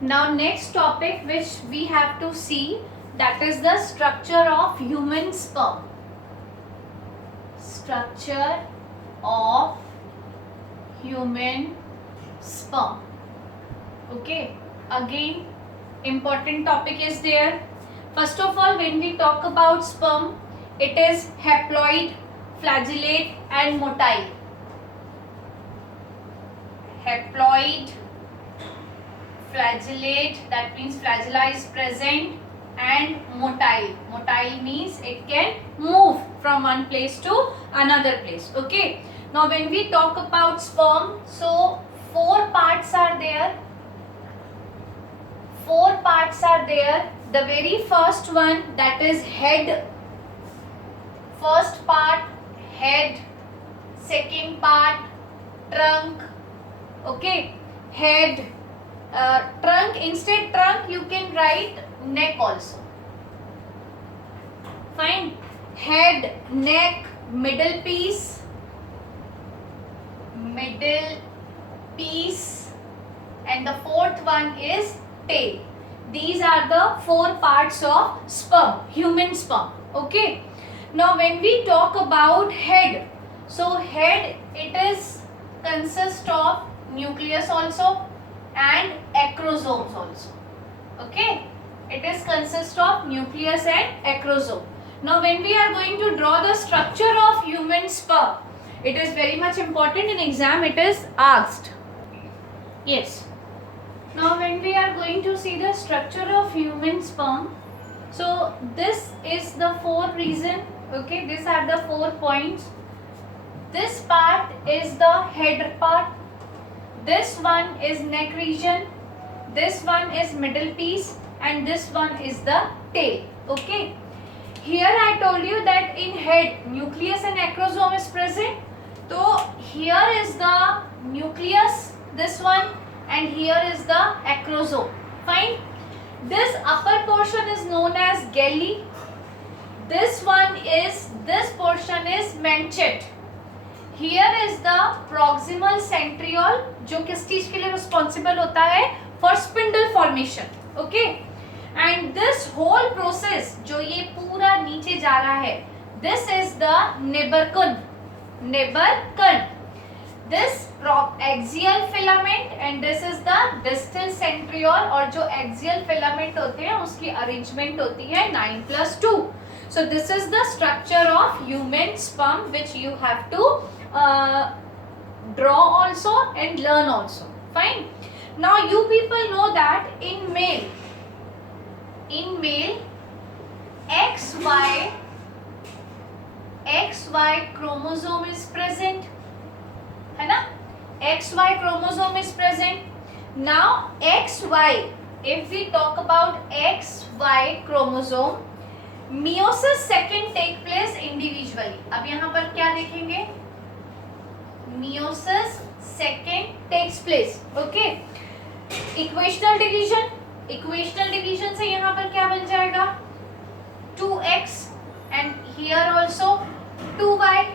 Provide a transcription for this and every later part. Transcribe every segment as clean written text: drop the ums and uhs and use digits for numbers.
Now next topic which we have to see, that is the structure of human sperm. Structure of human sperm. Okay, again important topic is there. First of all, when we talk about sperm, it is haploid, flagellate and motile. Haploid, flagellate, that means flagella is present, and motile. Motile means it can move from one place to another place. Okay. Now when we talk about sperm, so four parts are there. Four parts are there. The very first one, that is head. First part head, second part trunk. Okay, head, trunk, instead trunk you can write neck also. Fine. Head, neck, middle piece, and the fourth one is tail. These are the four parts of sperm, human sperm. Okay. Now when we talk about head, so head, it is consist of nucleus also and acrosomes also. Okay, it is consist of nucleus and acrosome. Now when we are going to draw the structure of human sperm, it is very much important in exam, it is asked. Yes. Now when we are going to see the structure of human sperm, so this is the four reason. Okay, these are the 4 points. This part is the head part, this one is neck region, this one is middle piece, and this one is the tail. Okay, here I told you that in head nucleus and acrosome is present. So here is the nucleus, this one, and here is the acrosome. Fine. This upper portion is known as galli. This portion is manchet. Here is the proximal centriole, जो किस चीज के लिए responsible होता है? For spindle formation. Okay. And this whole process, जो ये पूरा नीचे जा रहा है, this is the Neberkun. This axial filament and this is the distal centriole, और जो axial filament होते हैं उसकी arrangement होती है 9+2. So this is the structure of human sperm which you have to draw also and learn also. Fine. Now you people know that in male XY chromosome is present, है ना? XY chromosome is present. Now XY, if we talk about XY chromosome, meiosis second take place individually. अब यहाँ पर क्या देखेंगे? Meiosis second takes place. Okay. Equational division से यहाँ पर क्या बन जाएगा? 2x and here also 2y.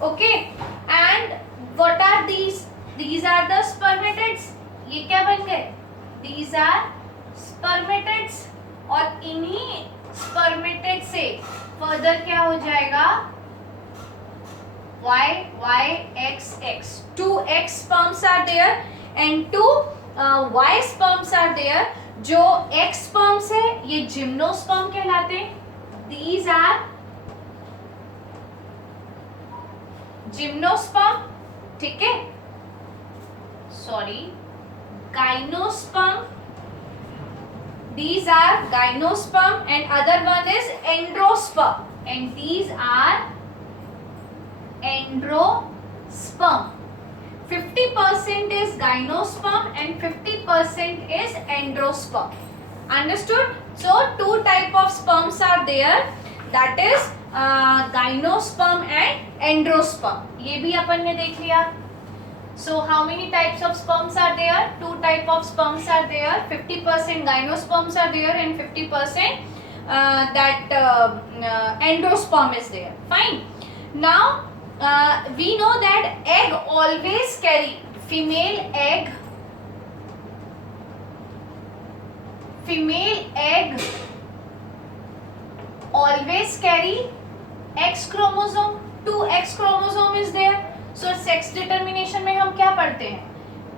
Okay. And what are these? These are the spermatids. ये क्या बन गए? These are spermatids. और इन्हीं spermatid से further क्या हो जाएगा? YYXX. 2x sperms are there and 2 Y sperms are there. जो X sperms है ये gymnosperm कहलाते हैं. These are gymnosperm. ठीक है? Sorry, gynosperm. These are gynosperm and other one is androsperm, and these are androsperm. 50% is gynosperm and 50% is androsperm. Understood? So two type of sperms are there, that is gynosperm and androsperm. ये भी अपन ने देख लिया. So how many types of sperms are there? Two type of sperms are there. 50% gynosperms are there and 50% androsperm is there. Fine. Now we know that egg always carry, female egg female egg always carry X chromosome, 2X chromosome is there. So sex determination में हम क्या पढ़ते हैं?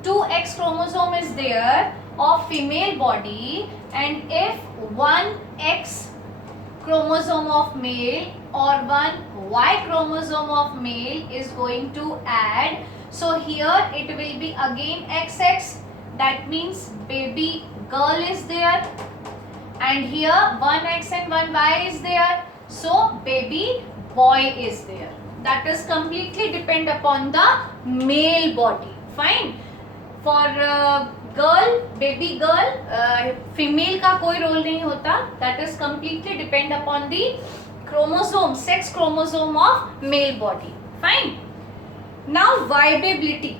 2X chromosome is there of female body, and if 1X chromosome of male or 1Y chromosome of male is going to add, so here it will be again XX, that means baby girl is there, and here 1X and 1Y is there, so baby boy is there. That is completely depend upon the male body. Fine. For girl, baby girl, female का कोई role नहीं होता. That is completely depend upon the chromosome, sex chromosome of male body. Fine. Now viability.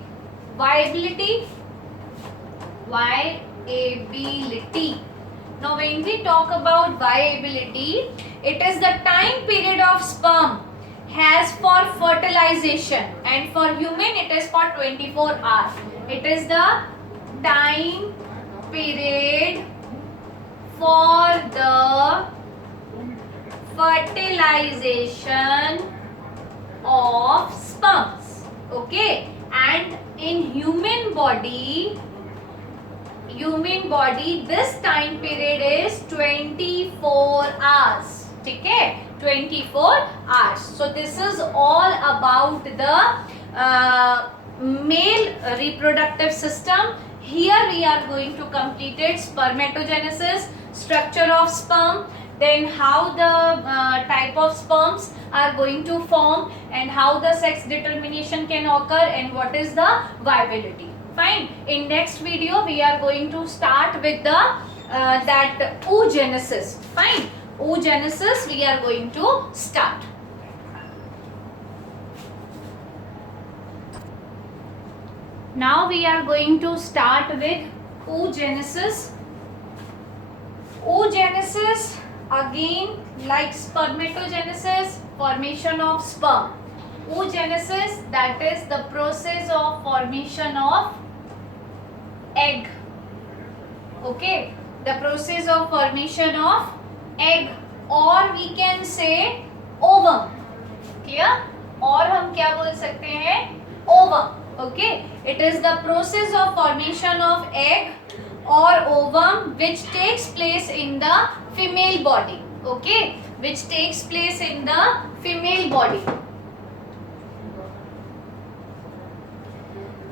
Now when we talk about viability, it is the time period of sperm has for fertilization, and for human it is for 24 hours. It is the time period for the fertilization of sperms. Okay, and in human body this time period is 24 hours. ठीक है, 24 hours. So this is all about the male reproductive system. Here we are going to complete it: spermatogenesis, structure of sperm, then how the type of sperms are going to form, and how the sex determination can occur, and what is the viability. Fine. In next video we are going to start with the that oogenesis. Fine. Oogenesis we are going to start. Now we are going to start with oogenesis. Oogenesis again, like spermatogenesis, formation of sperm. Oogenesis, that is the process of formation of egg. Okay, the process of formation of egg, or we can say ovum. Clear? और हम क्या बोल सकते हैं? Ovum. Okay, it is the process of formation of egg or ovum which takes place in the female body. Okay, which takes place in the female body.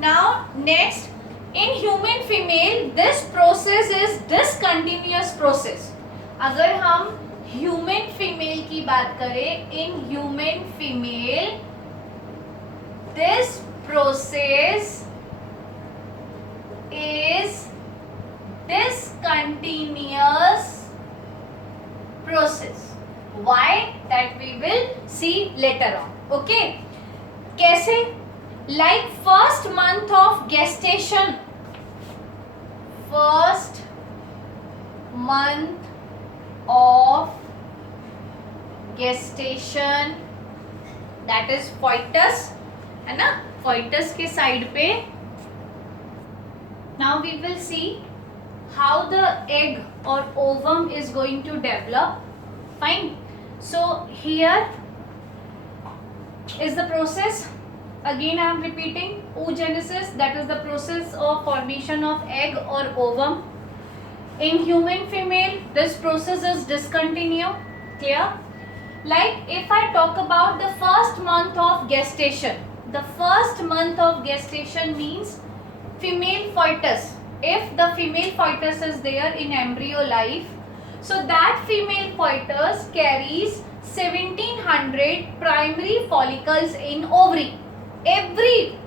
Now next, in human female this process is discontinuous process. अगर हम human female की बात करें, in human female this process is discontinuous process. Why? That we will see later on. Okay, कैसे? Like first month of gestation, first month of gestation, that is fetus, है ना? fetus के side पे. Now we will see how the egg or ovum is going to develop. Fine. So here is the process. Again I am repeating, oogenesis, that is the process of formation of egg or ovum. In human female this process is discontinued. Clear? Like if I talk about the first month of gestation, the first month of gestation means female fetus. If the female fetus is there in embryo life, so that female fetus carries 1700 primary follicles in ovary. Every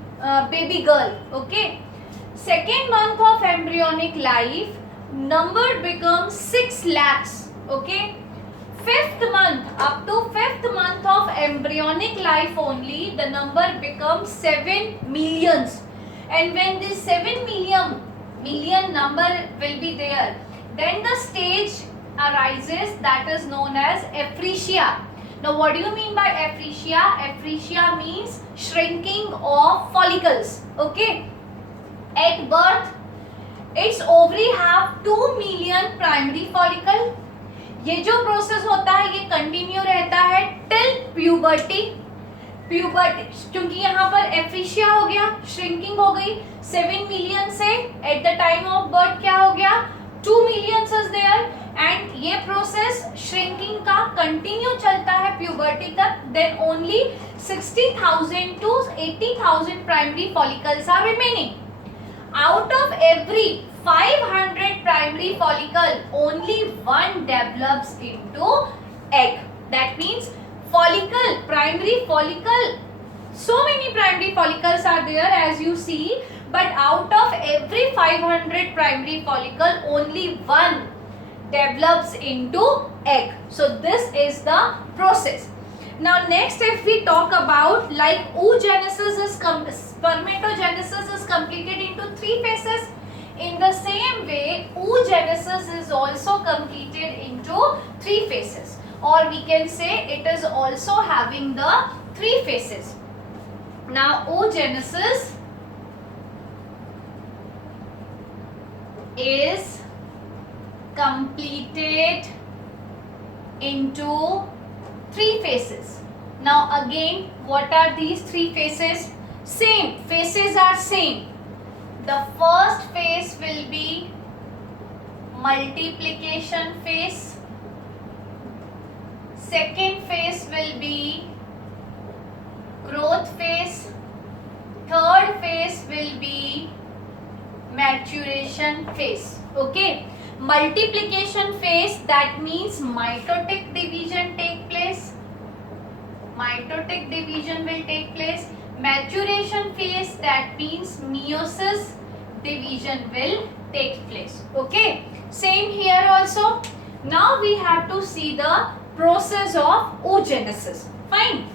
baby girl. Okay, second month of embryonic life number becomes 6 lakhs. Okay, fifth month, up to fifth month of embryonic life only the number becomes 7 millions. And when this 7 million number will be there, then the stage arises that is known as aphasia. Now what do you mean by aphasia? Aphasia means shrinking of follicles. Okay, at birth its ovary have 2 million primary follicle. ये जो process होता है ये continue रहता है till puberty. क्योंकि यहाँ पर एफिशिया हो गया, श्रिंकिंग हो गई 7 मिलियन से, at the time of birth क्या हो गया 2 मिलियन इज देयर, एंड ये प्रोसेस श्रिंकिंग का कंटिन्यू चलता है प्यूबर्टी तक। Then only 60,000 to 80,000 primary follicles are remaining. Out of every 500 primary follicle, only one develops into egg. That means follicle, primary follicle, so many primary follicles are there as you see, but out of every 500 primary follicle, only one develops into egg. So this is the process. Now next, if we talk about like oogenesis is spermatogenesis is completed into 3 phases. In the same way, oogenesis is also completed into 3 phases, or we can say it is also having the 3 phases. Now oogenesis is completed into 3 phases. Now again, what are these 3 phases? Same, phases are same. The first phase will be multiplication phase. Second phase will be growth phase. Third phase will be maturation phase. Okay. Multiplication phase, that means mitotic division take place. Mitotic division will take place. Maturation phase, that means meiosis division will take place. Okay, same here also. Now we have to see the process of oogenesis. Fine.